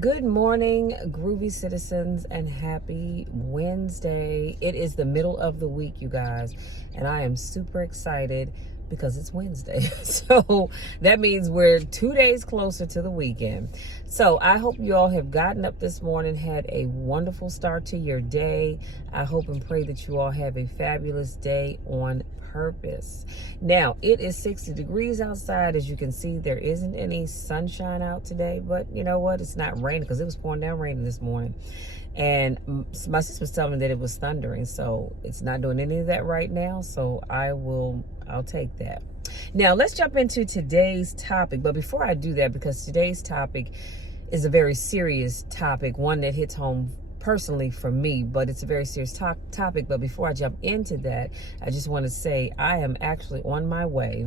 Good morning, groovy citizens, and happy Wednesday. It is the middle of the week, you guys, and I am super excited because it's Wednesday. So that means we're 2 days closer to the weekend. So I hope you all have gotten up this morning, had a wonderful start to your day. I hope and pray that you all have a fabulous day on purpose. Now, it is 60 degrees outside. As you can see, there isn't any sunshine out today, but you know what? It's not raining because it was pouring down raining this morning. And my sister was telling me that it was thundering, so it's not doing any of that right now. So I'll take that. Now, let's jump into today's topic. But before I do that, because today's topic is a very serious topic, one that hits home personally for me, but it's a very serious topic. But before I jump into that, I just want to say I am actually on my way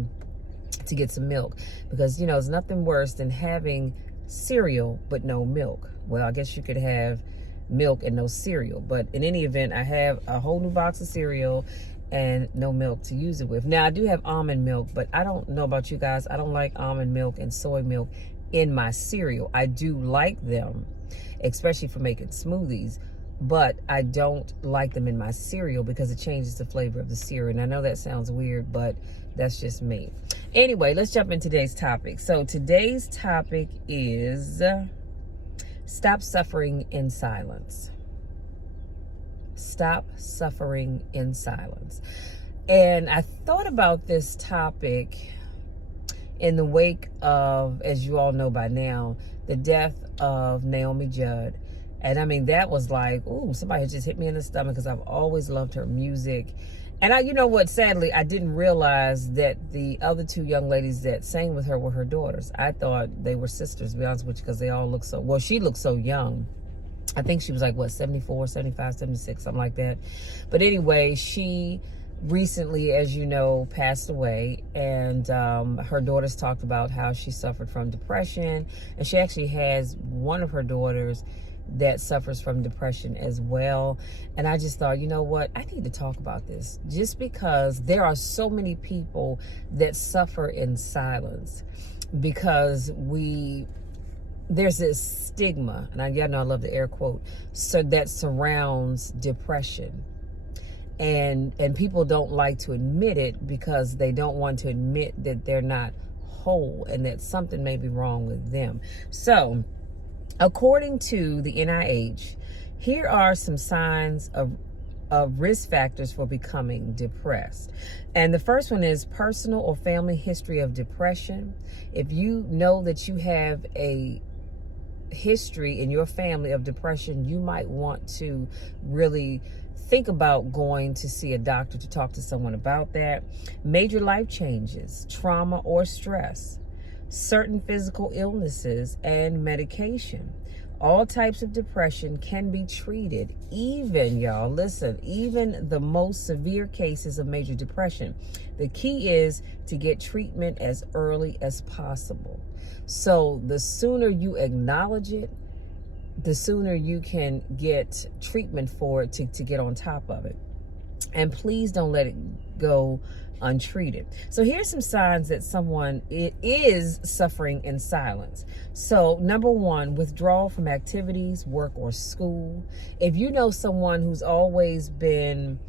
to get some milk, because it's nothing worse than having cereal but no milk. Well, I guess you could have milk and no cereal, but in any event, I have a whole new box of cereal and no milk to use it with. Now, I do have almond milk, but I don't know about you guys. I don't like almond milk and soy milk in my cereal. I do like them, especially for making smoothies, but I don't like them in my cereal because it changes the flavor of the cereal. And I know that sounds weird, but that's just me. Anyway, let's jump into today's topic. So today's topic is stop suffering in silence. Stop suffering in silence. And I thought about this topic in the wake of, as you all know by now, the death of Naomi Judd. And I mean, that was like, ooh, somebody had just hit me in the stomach, because I've always loved her music. And you know what, sadly, I didn't realize that the other two young ladies that sang with her were her daughters. I thought they were sisters, to be honest with you, because they all look so, well, she looked so young. I think she was like, 74, 75, 76, something like that. But anyway, she recently, as you know, passed away, and her daughters talked about how she suffered from depression, and she actually has one of her daughters that suffers from depression as well. And I just thought, you know what, I need to talk about this, just because there are so many people that suffer in silence, because there's this stigma, and I love the air quote, so that surrounds depression. And people don't like to admit it, because they don't want to admit that they're not whole and that something may be wrong with them. So, according to the NIH, here are some signs of risk factors for becoming depressed. And the first one is personal or family history of depression. If you know that you have a history in your family of depression, you might want to really think about going to see a doctor, to talk to someone about that. Major life changes, trauma or stress, certain physical illnesses, and medication. All types of depression can be treated, even, y'all, listen, even the most severe cases of major depression. The key is to get treatment as early as possible. So the sooner you acknowledge it, the sooner you can get treatment for it to get on top of it. And please don't let it go untreated. So here's some signs that someone is suffering in silence. So number one, withdrawal from activities, work, or school. If you know someone who's always been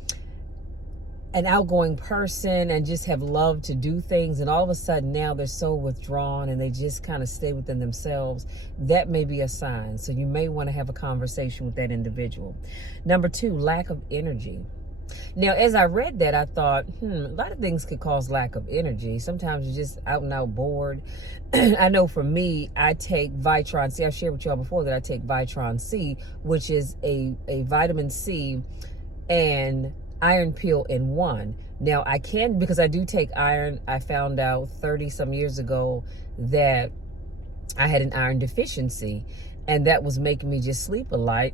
an outgoing person and just have loved to do things, and all of a sudden now they're so withdrawn and they just kind of stay within themselves, that may be a sign. So you may want to have a conversation with that individual. Number two, lack of energy. Now, as I read that, I thought, a lot of things could cause lack of energy. Sometimes you're just out and out bored. I know for me, I take Vitron C. I've shared with y'all before that I take Vitron C, which is a vitamin C and iron pill in one. Now, I can, because I do take iron. I found out 30 some years ago that I had an iron deficiency, and that was making me just sleep a lot,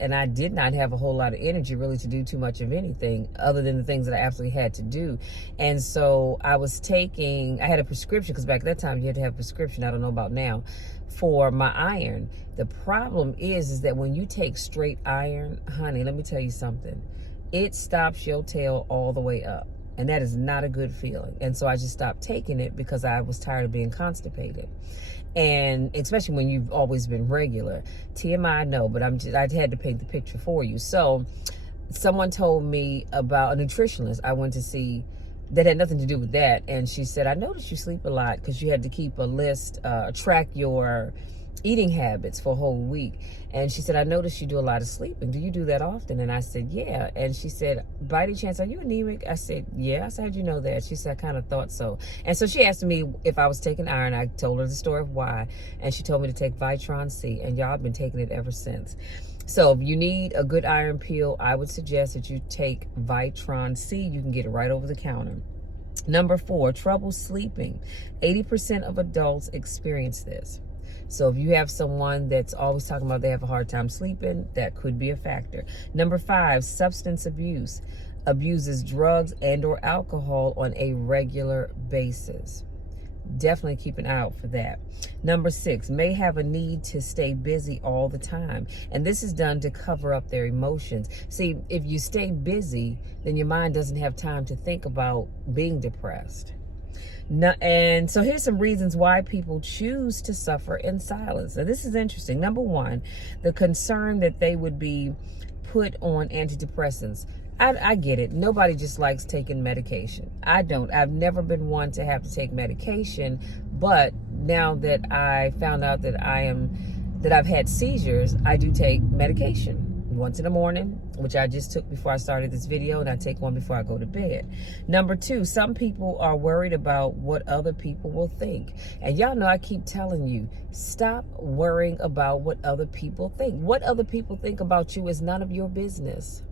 and I did not have a whole lot of energy really to do too much of anything other than the things that I absolutely had to do. And so I had a prescription, because back at that time you had to have a prescription, I don't know about now, for my iron. The problem is that when you take straight iron, honey, let me tell you something, it stops your tail all the way up. And that is not a good feeling. And so I just stopped taking it because I was tired of being constipated. And especially when you've always been regular. TMI, no, but I had to paint the picture for you. So someone told me about a nutritionist I went to see that had nothing to do with that. And she said, I noticed you sleep a lot because you had to keep a list, track your eating habits for a whole week. And she said, I noticed you do a lot of sleeping. Do you do that often? And I said, yeah. And she said, by any chance, are you anemic? I said, yeah. I said, how'd you know that? She said, I kind of thought so. And so she asked me if I was taking iron. I told her the story of why. And she told me to take Vitron C. And y'all have been taking it ever since. So if you need a good iron pill, I would suggest that you take Vitron C. You can get it right over the counter. Number 4, trouble sleeping. 80% of adults experience this. So if you have someone that's always talking about they have a hard time sleeping, that could be a factor. Number 5, substance abuse. Abuses drugs and or alcohol on a regular basis. Definitely keep an eye out for that. Number 6, may have a need to stay busy all the time. And this is done to cover up their emotions. See, if you stay busy, then your mind doesn't have time to think about being depressed. And so here's some reasons why people choose to suffer in silence. Now, this is interesting. Number 1, the concern that they would be put on antidepressants. I get it. Nobody just likes taking medication. I don't. I've never been one to have to take medication. But now that I found out that I've had seizures, I do take medication. Once in the morning, which I just took before I started this video, and I take one before I go to bed. Number 2, some people are worried about what other people will think. And y'all know I keep telling you, stop worrying about what other people think. What other people think about you is none of your business.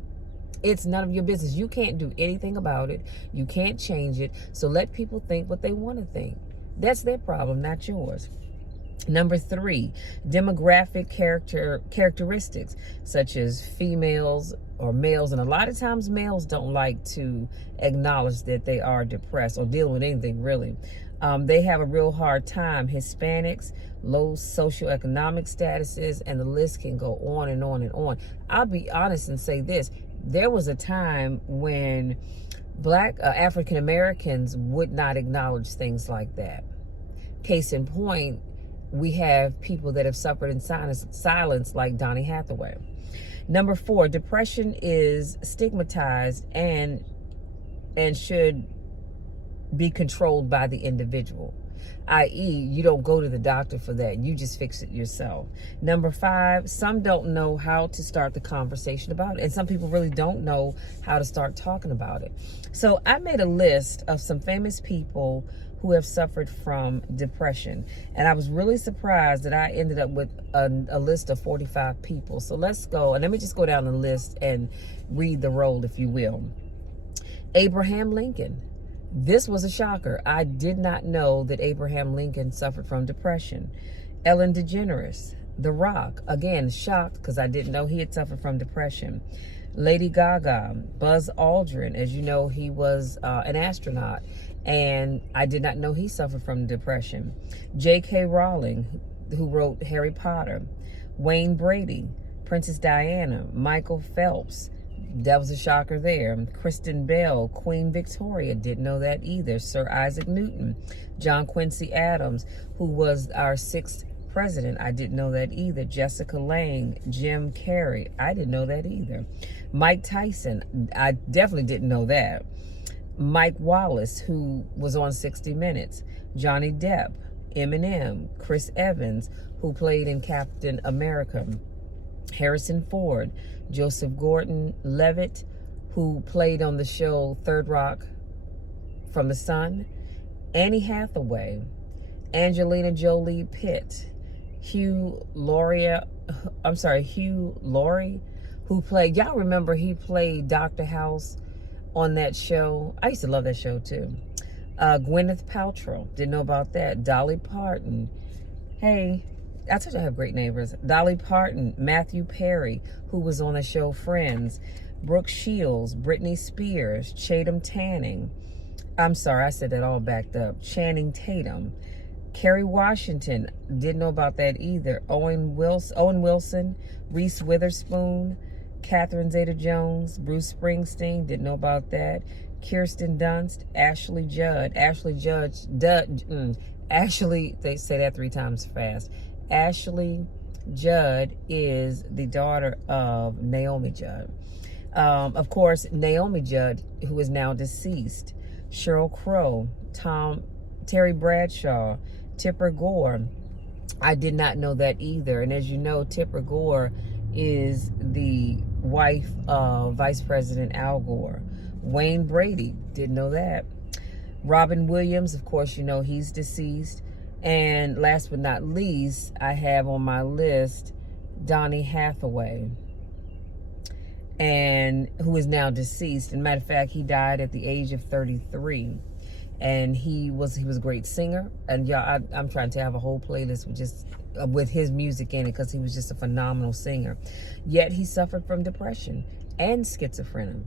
It's none of your business. You can't do anything about it. You can't change it. So let people think what they want to think. That's their problem, not yours. Number 3, demographic characteristics, such as females or males. And a lot of times males don't like to acknowledge that they are depressed or dealing with anything really. They have a real hard time. Hispanics, low socioeconomic statuses, and the list can go on and on and on. I'll be honest and say this. There was a time when Black African Americans would not acknowledge things like that. Case in point, we have people that have suffered in silence like Donny Hathaway. Number 4, depression is stigmatized and should be controlled by the individual, i.e., you don't go to the doctor for that. You just fix it yourself. Number 5, some don't know how to start the conversation about it. And some people really don't know how to start talking about it. So I made a list of some famous people who have suffered from depression. And I was really surprised that I ended up with a list of 45 people. So let's go, and let me just go down the list and read the roll, if you will. Abraham Lincoln. This was a shocker. I did not know that Abraham Lincoln suffered from depression. Ellen DeGeneres. The Rock. Again, shocked because I didn't know he had suffered from depression. Lady Gaga. Buzz Aldrin. As you know, he was an astronaut. And I did not know he suffered from depression. J.K. Rowling, who wrote Harry Potter. Wayne Brady. Princess Diana. Michael Phelps. That was a shocker there. Kristen Bell. Queen Victoria. Didn't know that either. Sir Isaac Newton. John Quincy Adams, who was our 6th president. I didn't know that either. Jessica Lange. Jim Carrey. I didn't know that either. Mike Tyson. I definitely didn't know that. Mike Wallace, who was on 60 Minutes. Johnny Depp. Eminem. Chris Evans, who played in Captain America. Harrison Ford. Joseph Gordon-Levitt, who played on the show Third Rock from the Sun. Annie Hathaway. Angelina Jolie Pitt. Hugh Laurie, who played, y'all remember he played Dr. House on that show? I used to love that show too. Gwyneth Paltrow, didn't know about that. Dolly Parton. Hey, I told you I have great neighbors. Dolly Parton. Matthew Perry, who was on the show Friends. Brooke Shields. Britney Spears. Channing Tatum. I'm sorry, I said that all backed up. Channing Tatum. Kerry Washington. Didn't know about that either. Owen Wilson. Reese Witherspoon. Catherine Zeta-Jones. Bruce Springsteen. Didn't know about that. Kirsten Dunst. Ashley Judd. Ashley, they say that 3 times fast. Ashley Judd is the daughter of Naomi Judd. Of course, Naomi Judd, who is now deceased, Sheryl Crow, Terry Bradshaw, Tipper Gore. I did not know that either. And as you know, Tipper Gore is the wife of Vice President Al Gore. Wayne Brady, didn't know that. Robin Williams, of course, you know he's deceased. And last but not least, I have on my list Donny Hathaway, and who is now deceased. As a matter of fact, he died at the age of 33. And he was a great singer. And y'all, I'm trying to have a whole playlist with his music in it, because he was just a phenomenal singer. Yet he suffered from depression and schizophrenia.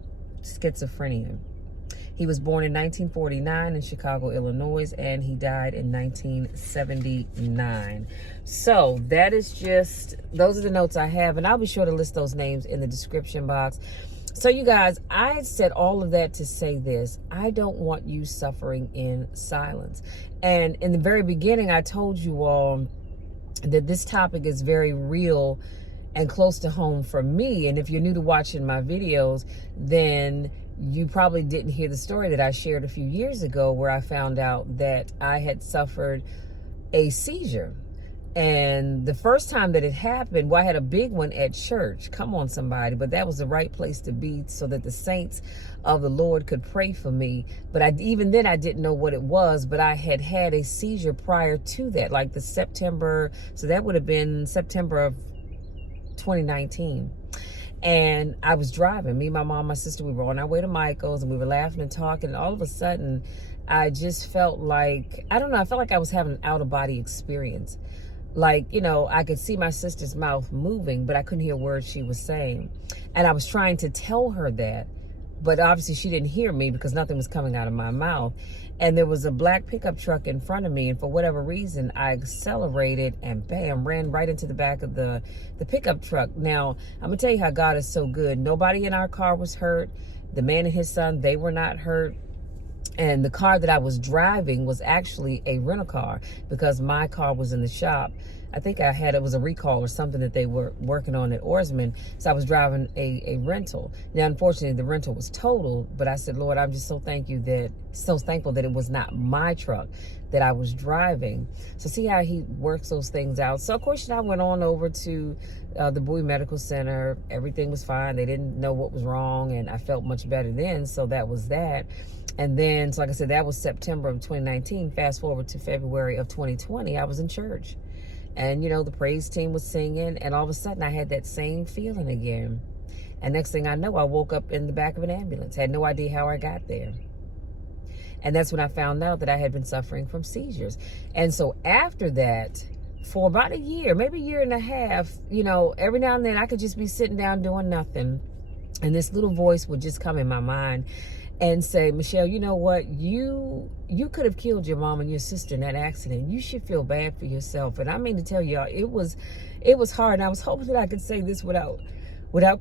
He was born in 1949 in Chicago, Illinois, and he died in 1979. So that is those are the notes I have, and I'll be sure to list those names in the description box. So you guys, I said all of that to say this: I don't want you suffering in silence. And in the very beginning, I told you all that this topic is very real and close to home for me. And if you're new to watching my videos, then you probably didn't hear the story that I shared a few years ago, where I found out that I had suffered a seizure. And the first time that it happened, well, I had a big one at church. Come on, somebody. But that was the right place to be, so that the saints of the Lord could pray for me. But even then, I didn't know what it was. But I had had a seizure prior to that, like the September. So that would have been September of 2019. And I was driving. Me, my mom, my sister, we were on our way to Michael's, and we were laughing and talking. And all of a sudden, I just felt like, I don't know, I felt like I was having an out-of-body experience. Like, you know, I could see my sister's mouth moving, but I couldn't hear words she was saying. And I was trying to tell her that, but obviously she didn't hear me because nothing was coming out of my mouth. And there was a black pickup truck in front of me, and for whatever reason, I accelerated and bam, ran right into the back of the pickup truck. Now, I'm gonna tell you how God is so good. Nobody in our car was hurt. The man and his son, they were not hurt. And the car that I was driving was actually a rental car, because my car was in the shop. I think it was a recall or something that they were working on at Oarsman. So I was driving a rental. Now, unfortunately, the rental was totaled, but I said, Lord, I'm just so thankful that it was not my truck that I was driving. So see how he works those things out. So of course, I went on over to the Bowie Medical Center. Everything was fine. They didn't know what was wrong, and I felt much better then. So that was that. And then, so like I said, that was September of 2019. Fast forward to February of 2020, I was in church. And, you know, the praise team was singing, and all of a sudden I had that same feeling again. And next thing I know, I woke up in the back of an ambulance. Had no idea how I got there. And that's when I found out that I had been suffering from seizures. And so after that, for about a year, maybe a year and a half, you know, every now and then I could just be sitting down doing nothing, and this little voice would just come in my mind and say, Michelle, you know what? You could have killed your mom and your sister in that accident. You should feel bad for yourself. And I mean to tell y'all, it was hard. And I was hoping that I could say this without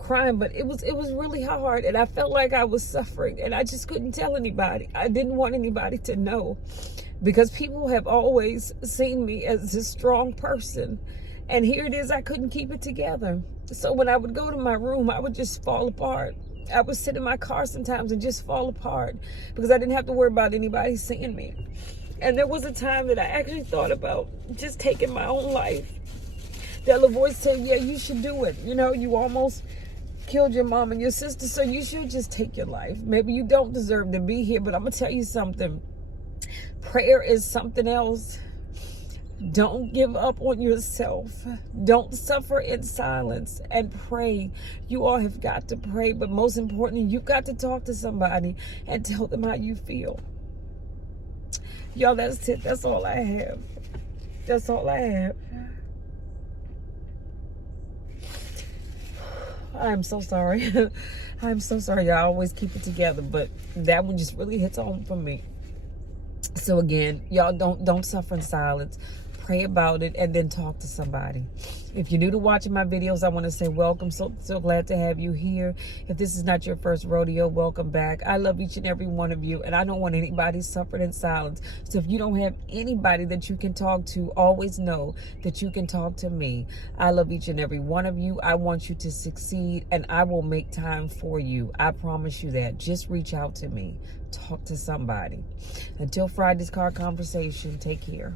crying, but it was really hard. And I felt like I was suffering, and I just couldn't tell anybody. I didn't want anybody to know, because people have always seen me as a strong person. And here it is, I couldn't keep it together. So when I would go to my room, I would just fall apart. I would sit in my car sometimes and just fall apart, because I didn't have to worry about anybody seeing me. And there was a time that I actually thought about just taking my own life. That little voice said, yeah, you should do it. You know, you almost killed your mom and your sister, so you should just take your life. Maybe you don't deserve to be here, but I'm going to tell you something. Prayer is something else. Don't give up on yourself. Don't suffer in silence, and pray. You all have got to pray, but most importantly, you've got to talk to somebody and tell them how you feel. Y'all, that's it. That's all I have. That's all I have. I'm so sorry. I'm so sorry. I always keep it together, but that one just really hits home for me. So again, y'all, don't suffer in silence. pray about it, and then talk to somebody. If you're new to watching my videos, I want to say welcome. So glad to have you here. If this is not your first rodeo, welcome back. I love each and every one of you, and I don't want anybody suffering in silence. So if you don't have anybody that you can talk to, always know that you can talk to me. I love each and every one of you. I want you to succeed, and I will make time for you. I promise you that. Just reach out to me. Talk to somebody. Until Friday's car conversation, take care.